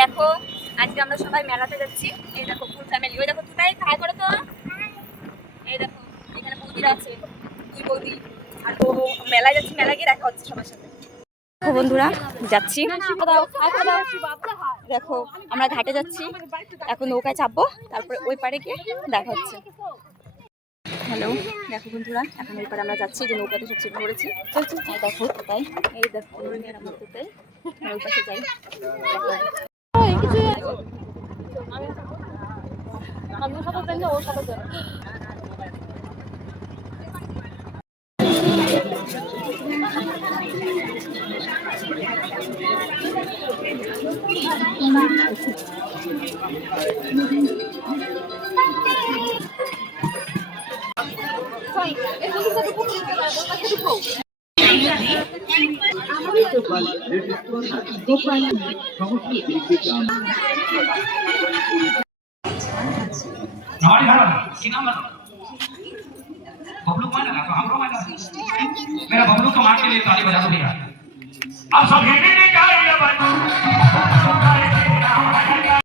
দেখো আজকে আমরা সবাই মেলাতে যাচ্ছি। এই দেখো ফুল ফ্যামিলি। ওই দেখো তুই হাই করে তো। এই দেখো এখানে বৌদিরা আছে, দুই বৌদি। আর ও মেলায় যাচ্ছি, মেলায় গিয়ে দেখা হচ্ছে সবার সাথে। দেখো বন্ধুরা যাচ্ছি, দেখো আমরা ঘাটে যাচ্ছি, এখন নৌকায় চাপবো, তারপরে ওই পারে গিয়ে দেখা হচ্ছে। হ্যালো, দেখো বন্ধুরা এখন ওই পারে আমরা যাচ্ছি, যে নৌকাতে সব সিট ধরেছি। দেখো তাই, এই দেখো আমার কোথায় ওই পাশে যাই। हमारे घर वाला की नाम बताओ। बबलू कौन लगा तो हम लोग मेरा बबलू को मार के लिए ताली बजा दो भैया। अब सब हिंदी